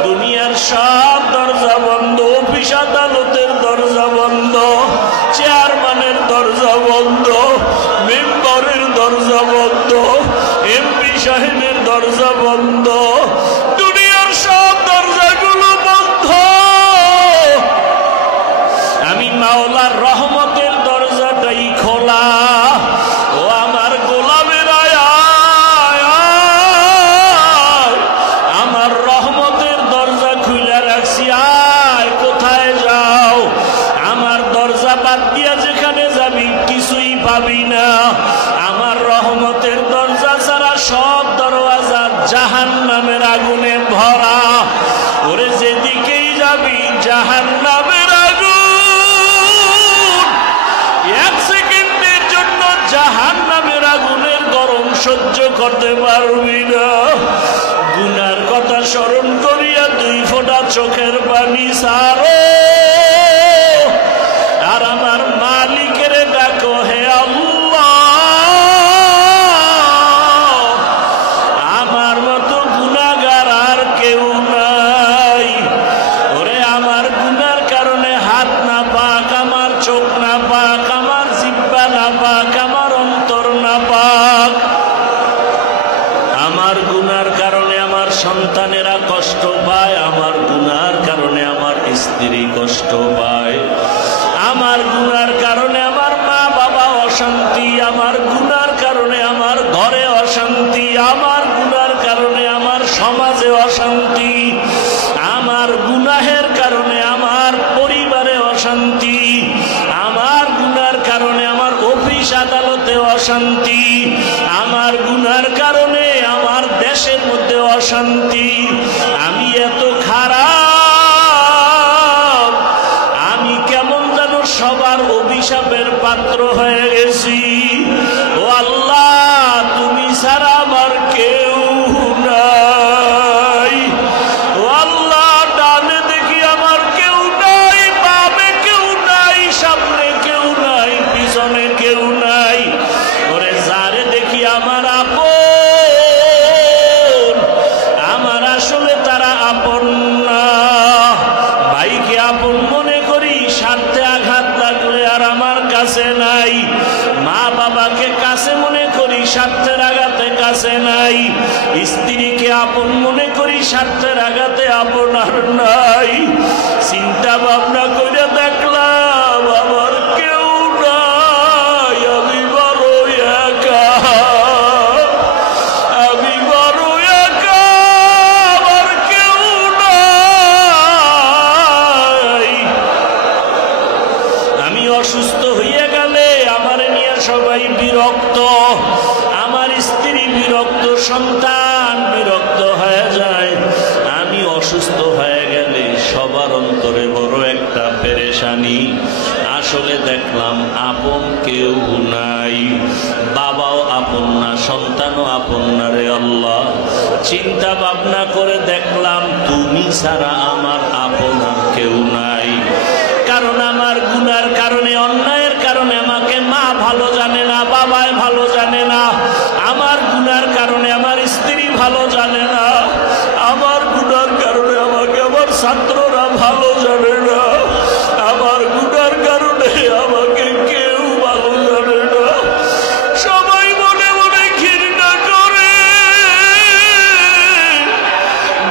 দুনিয়ার সব দরজা বন্ধ, অফিস আদালতের দরজা বন্ধ, চেয়ারম্যানের দরজা বন্ধ, মেম্বারের দরজা বন্ধ, এমপি সাহেবের দরজা বন্ধ, দুনিয়ার সব দরজাগুলো বন্ধ। আমি মাওলার রহমতের দরজাটাই খোলা। ও আমার গোলামের আমার রহমতের দরজা খুলে রাখছি, আয় কোথায় যাও? আমার দরজা বাদ দিয়া যেখানে যাবি কিছুই পাবি না। আমার রহমতের দরজা ছাড়া সব দরওয়াজা জাহান্নামের আগুনে ভরা। ওরে যেদিকেই যাবি জাহান্নামের আগুন। এক সেকেন্ডের জন্য জাহান্নামের আগুনের গরম সহ্য করতে পারবি না। গুনার কথা স্মরণ করিয়া 2 ফোঁটা চোখের পানি ছাড়ো, আর আমার মালিকের ডাকো, হে আল্লাহ আমার মতো গুনাহগার আর কেউ নাই। ওরে আমার গুনার কারণে হাত না পাক, আমার চোখ না পাক, আমার জিহ্বা না পাক, আমার অন্তর না পাক। আমার গুনার কারণে আমার সন্তানেরা কষ্ট পায়, আমার গুনার কারণে আমার স্ত্রী কষ্ট পায়, আমার গুনার কারণে আমার মা বাবা অশান্তি, আমার গুনার কারণে আমার ঘরে অশান্তি, আমার গুনার কারণে আমার সমাজে অশান্তি, আমার গুনাহের কারণে আমার পরিবারে অশান্তি, আমার গুনার কারণে আমার অফিস আদালতে অশান্তি, আমার গুনার কারণে আমার দেশের মধ্যে অশান্তি। আমি এত খারাপ, আমি কেমন যেন সবার অভিশাপের পাত্র হয়ে গেছি। ও আল্লাহ, তুমি ছাড়া আমার কেউ নাই। ও আল্লাহ, ডানে দেখি আমার কেউ নাই, বামে কেউ নাই, সামনে কেউ নাই, পিছনে কেউ নাই। ওরে যারে দেখি আমার আপন, আমার আসলে তারা আপন না। ভাইকে আপন মনে করি, স্বার্থে আঘাত লাগলে আর আমার কাছে নাই। মা বাবাকে কাছে মনে করি, স্বার্থের আঘাতে কাছে নাই। স্ত্রীকে আপন মনে করি, স্বার্থের আঘাতে আপন আর নাই। চিন্তা ভাবনা করে দেখলাম আমার কেউ নাই, আমি বড় একা, আমি বড় একা, আমার কেউ নাই। আমি অসুস্থ হইয়া গেলে আমার নিয়ে সবাই বিরক্ত, আমার স্ত্রী বিরক্ত, সন্তান বিরক্ত হয়ে যায়। আমি অসুস্থ হয়ে গেলে সবার অন্তরে বড় একটা পেরেশানি। আসলে দেখলাম আপন কেউ নাই, বাবাও আপন না, সন্তানও আপন না। রে আল্লাহ, চিন্তা ভাবনা করে দেখলাম তুমি ছাড়া আমার আপন আর কেউ নাই। কারণ আমার গুনার কারণে, অন্যায়ের কারণে আমাকে মা ভালো জানে না, বাবায় ভালো জানে না। আমার গুনার কারণে আমার স্ত্রী ভালো জানে না, আমার গুনার কারণে আমাকে আমার ছাত্ররা ভালো জানে না, আমার গুনার কারণে আমাকে কেউ ভালো জানে না। সবাই মনে মনে ঘৃণা করে।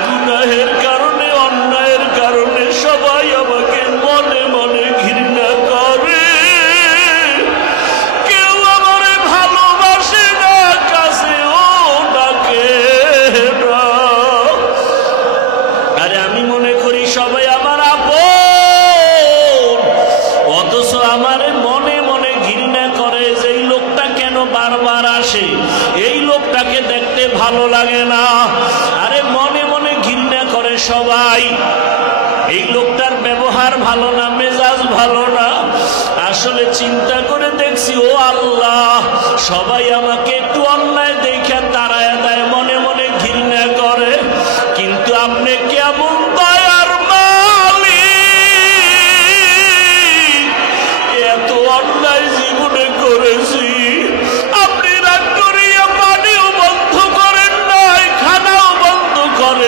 গুনাহের কারণে, অন্যায়ের কারণে সবাই আমাকে মনে মনে ঘৃণা করে। কেউ আমারে ভালোবাসে না, কাছেও ডাকে না। আরে আমি মনে করি সবাই আমার আপন, অথচ আমারে মনে মনে ঘৃণা করে যে এই লোকটা কেন বারবার আসে, এই লোকটাকে দেখতে ভালো লাগে না। আরে মনে মনে ঘৃণা করে সবাই, এই লোকটার ব্যবহার ভালো না, মেজাজ ভালো না। আসলে চিন্তা করে দেখছি, ও আল্লাহ, সবাই আমাকে একটু অন্যায় দেখে তাড়ায় দেয়, মনে মনে ঘৃণা করে। কিন্তু আপনি কেমন দয়ার মালিক, এত অন্যায় জীবনে করেছি, আপনি রাগ করিয়া পানিও বন্ধ করেন নাই, খানাও বন্ধ করেন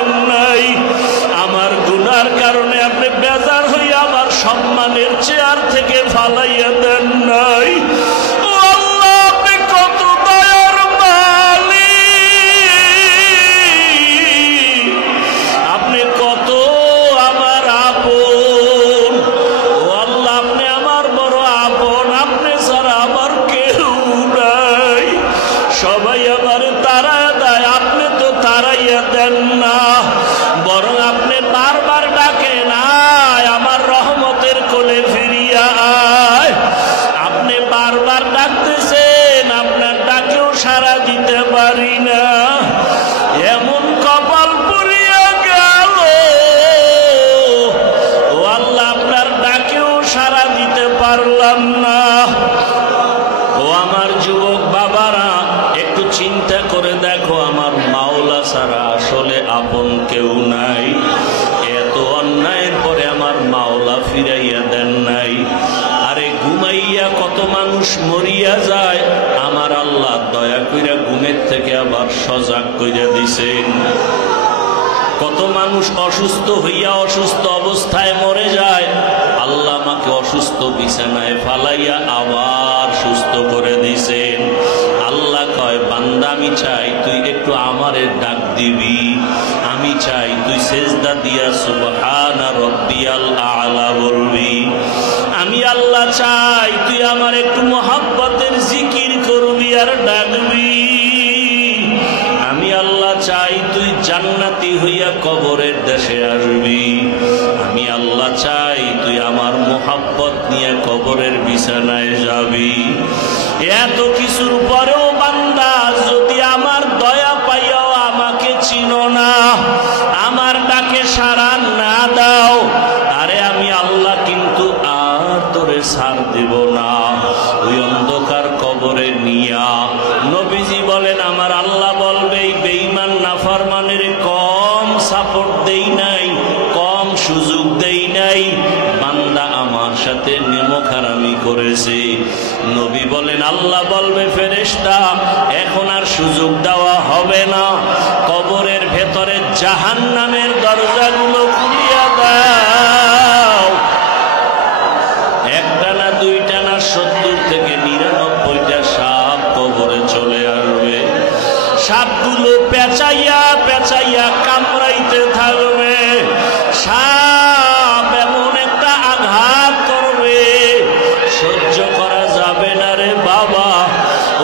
দেন না, বরং আপনি বারবার ডাকেন, আয় আমার রহমতের কোলে ফিরিয়া আয়। আপনি বারবার ডাকতেছেন, আপনার ডাকেও সাড়া দিতে পারি না। এমন কপাল পুড়িয়া গেল, ও আল্লাহ আপনার ডাকেও সাড়া দিতে পারলাম না। ও আমার যুবক বাবারা, একটু চিন্তা করে দেখো, আমার মাওলা ছাড়া আসলে আপন কেউ নাই। এত অন্যায়ের পরে আমার মাওলা ফিরাইয়া দেন নাই। আরে ঘুমাইয়া কত মানুষ মরিয়া যায়, আমার আল্লাহ দয়া কইরা ঘুমের থেকে আবার সজাগ কইরা দিছেন। কত মানুষ অসুস্থ হইয়া অসুস্থ অবস্থায় মরে যায়, আল্লাহ আমাকে অসুস্থ বিছানায় ফালাইয়া আবার সুস্থ করে দিছেন। আল্লাহ কয়, বান্দা আমি চাই তুই একটু আমারে ডাক দিবি, আমি চাই তুই সেজদা দিয়া সুবহানা রাব্বিয়াল আ'লা বলবি। আমি আল্লাহ চাই তুই আমার একটু মহব্বতের জিকির করবি আর ডাকবি। আমি আল্লাহ চাই তুই জান্নাতি হইয়া কবরের দেশে আসবি। আমি আল্লাহ চাই তুই আমার মোহাব্বত নিয়ে কবরের বিছানায় যাবি। এত কিছুর পরেও বান্দা যদি আমার দয়া পাইয়াও আমাকে চিনো না, আমার ডাকে সাড়া না দাও, আরে আমি আল্লাহ কিন্তু আর তোরে ছাড় দেব না। ওই অন্ধকার কবরে নিয়া নবীজি বলেন, আমার আল্লাহ বলবে এই বেঈমান নাফরমানের কম সাপোর্ট দেই নাই, কম সুযোগ দেই নাই, বান্দা আমার সাথে নেমখারামি করেছে। নবী বলেন, আল্লাহ বলবে, ফেরেশতা এখন আর সুযোগ দেওয়া হবে না, কবরের ভেতরে জাহান্নামের দরজাগুলো খুলিয়া দাও। একটা না দুইটা না 70 থেকে 99টা সাপ কবরে চলে আসবে। সাপগুলো পেঁচাইয়া পেঁচাইয়া কামড়াইতে থাকবে। সাপ এমন একটা আঘাত করবে, সহ্য করা যাবে না রে বাবা।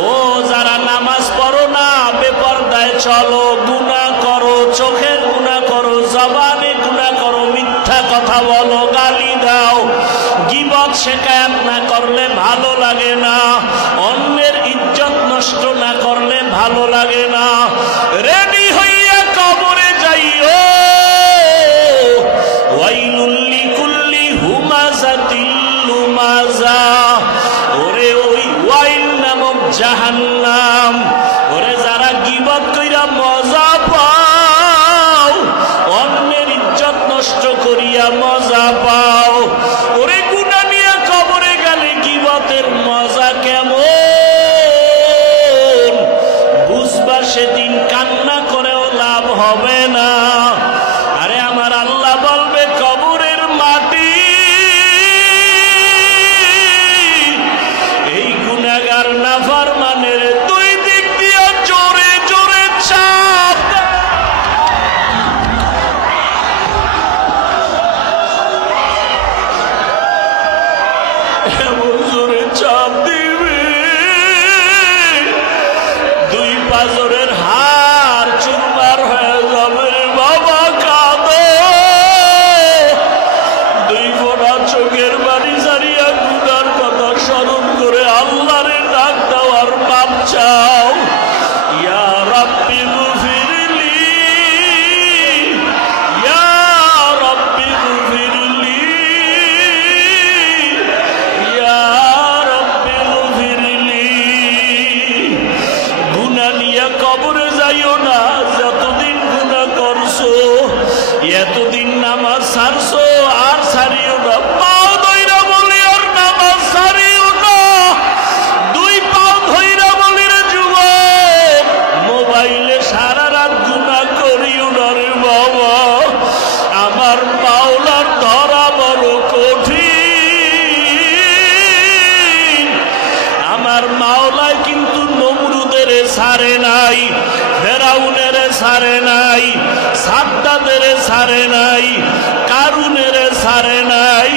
ও যারা নামাজ পড়ো না, বেপরদায় চলো, গুনাহ করো, চোখের গুনাহ করো, জবানে গুনাহ করো, মিথ্যা কথা বলো, গালি দাও, গীবত শিকায়াত না করলে ভালো লাগে না, অন্যের ইজ্জত নষ্ট না করলে ভালো লাগে না, রেডি হইয়া কবরে যাইও। ওয়াইলুল লিকুল্লি হুমাযাতিল লুমাযা, ওরে ওই ওয়াইল নামক জাহান্নাম, ওরে যারা গীবত কইরা মজা পাও, অন্যের ইজ্জত নষ্ট করিয়া মজা পাও, ওরে গুনাহ নিয়ে কবরে গেলে গীবতের মজা কেমন বুঝবা সেদিন, কান্না করেও লাভ হবে না। আরে আমার আল্লাহ বলবে, কবরের মাটি এই গুনাহগার নাফরমানের দুই দিক দিয়ে জোরে জোরে চাপ এমন জোরে চাপ দিবে, দুই পাজরের হাড় চুরমার হয়ে যাবে। বাবা কাঁদো, দুই ফোঁটা চোখের বাড়ি সারিয়া গুনার কথা স্মরণ করে আল্লাহরে ডাক দেওয়ার পাপ চাও। ইয়া রাব্বি গফিরলি, ইয়া রাব্বি গফিরলি, ইয়া রাব্বি গফিরলি। গুনাহ নিয়ে কবরে যাইও না, যতদিন গুনাহ করছো, এতদিন নামাজ ছাড়ছো, আর ছাড়িও না। পাও ধইরা বলি আর নামাজ ছাড়িও না, দুই পাও ধইরা বলি রে যুবক, মোবাইলে সারা রাত গুনাহ করিও না রে বাবা। আমার মাওলার ধরা বড় কঠিন। আমার মাওলায় কিন্তু নমরুদের ছাড়ে নাই, ফেরাউনের ছাড়ে নাই, সাদ্দাদের ছাড়ে নাই, কারুনের ছাড়ে নাই।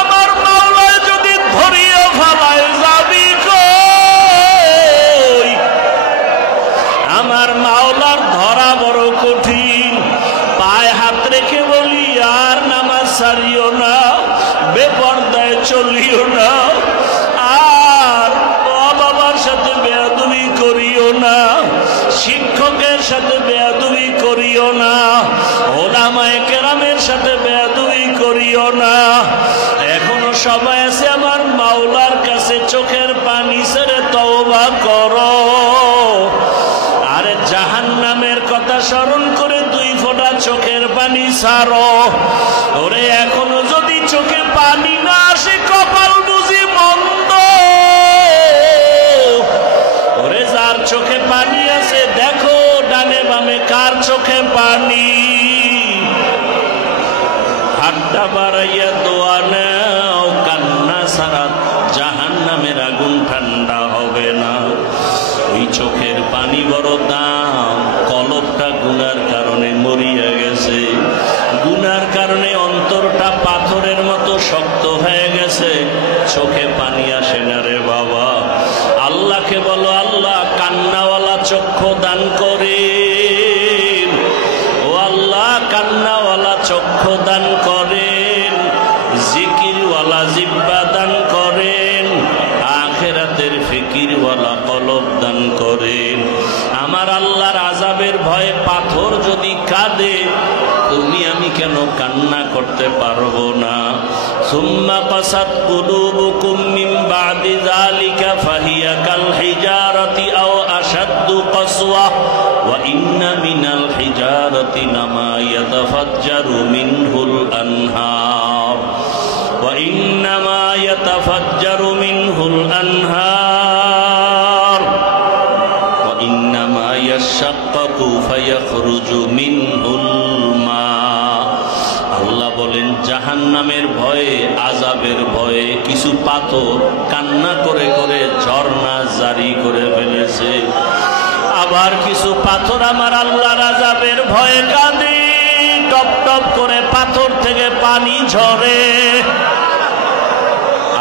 আমার মাওলায় যদি ধরিয়ে ফেলায় যাবি কই? আমার মাওলার ধরা বড় কঠিন। ছাড়িও না, বেপরদায় চলিও না, আর বাবার সাথে বেয়াদবি করিও না, শিক্ষকের সাথে বেয়াদবি করিও না, ওলামায়ে কেরামের সাথে বেয়াদবি করিও না। এখনো সবাই আছে আমার মাওলার কাছে চোখের পানি ছেড়ে তওবা করো। আরে জাহান্নামের কথা স্মরণ করে 2 ফোঁটা চোখের পানি ছাড়ো। ওরে এখনো যদি চোখে পানি না আসে কপাল বুঝি মন্দ। ওরে যার চোখে পানি আছে দেখো ডানে বামে কার চোখে পানি। হাতটা বাড়াইয়া দোয়া নাও, কান্না ছাড়া জাহান্নামের আগুন ঠান্ডা হবে না। ওই চোখের পানি বড় দাম। কলবটা গুনার কারণে মরিয়া গেছে, গুনার কারণে অন্তরটা পাথরের মতো শক্ত হয়ে গেছে, চোখে পানি আসে না রে বাবা। আল্লাহকে বলো আল্লাহ কান্নাওয়ালা চক্ষু দান করেন, ও আল্লাহ কান্নাওয়ালা চক্ষু দান করেন, জিকিরওয়ালা জিহ্বা দান করেন, আখিরাতের ফিকিরওয়ালা কলব দান করেন। আমার আল্লাহর আযাবের ভয়ে পাথর যদি কাঁদে তুমি আমি কেন কান্না করতে পারবো না? সুম্মা কাসাত কুলুবুকুম মিন বাদি যালিকা ফাহিয়া কাল হিজারাতি আও আশাদ্দু কাসওয়া ওয়া ইন্না মিনাল হিজারাতি লামা ইয়াতাফাজ্জারু মিনহুল আনহার ওয়া ইন্নামা ইয়াতাফাজ্জারু মিনহুল আনহার ওয়া ইন্নামা ইয়াশাক্কাকু ফায়াখরুজু মিনহুল মা। আল্লাহ বলেন জাহান্নামের ভয়ে আযাবের ভয়ে কিছু পাথর কান্না করে করে ঝর্ণা জারি করে ফেলেছে, আবার কিছু পাথর আমার আল্লাহর আযাবের ভয়ে কাঁদে, টপ টপ করে পাথর থেকে পানি ঝরে।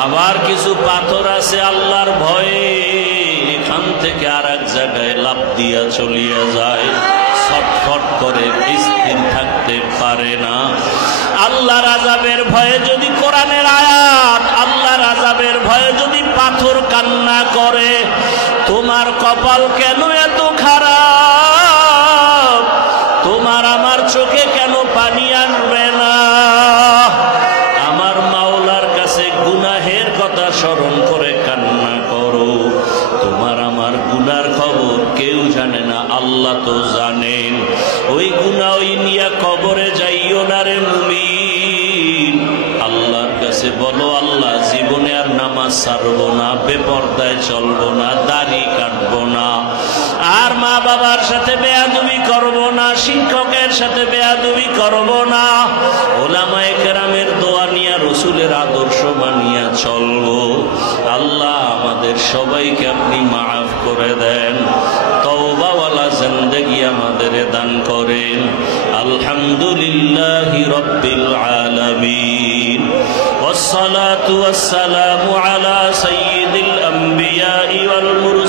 আবার কিছু পাথর আছে আল্লাহর ভয়ে এখান থেকে আর এক জায়গায় লাফ দিয়া চলিয়া যায়, ছটফট করে স্থির থাকতে পারে না। আল্লাহর আযাবের ভয়ে যদি কোরআনের আয়াত, আল্লাহর আযাবের ভয়ে যদি পাথর কান্না করে, তোমার কপাল কেন এত খারাপ? তোমার আমার চোখে কেন পানি আনবে না? আমার মাওলার কাছে গুনাহের কথা স্মরণ করে কান্না করো। তোমার আমার গুনার খবর কেউ জানে না, আল্লাহ তো জানেন। ওই গুনাহ ওই নিয়া কবরে যাইও না রে মুমিন। আল্লাহর কাছে বলো আল্লাহ জীবনে আর নামাজ ছাড়বো না, বেপরদায় চলবো না, দাড়ি কাটবো না, আর মা বাবার সাথে বেয়াদবি করবো না, শিক্ষকের সাথে বেয়াদবি করবো না, ওলামায়ে কেরামের দোয়া নিয়া রসুলের আদর্শ মানিয়া চলবো। আল্লাহ আমাদের সবাইকে আপনি মাফ করে দেন, তওবাওয়ালা জিন্দেগি আমাদের দান করেন। আলহামদুলিল্লাহি রাব্বিল আলামিন ওয়াসসালাতু ওয়াসসালামু আলা সাইয়্যিদিল আমবিয়াই ওয়াল মুরসালিন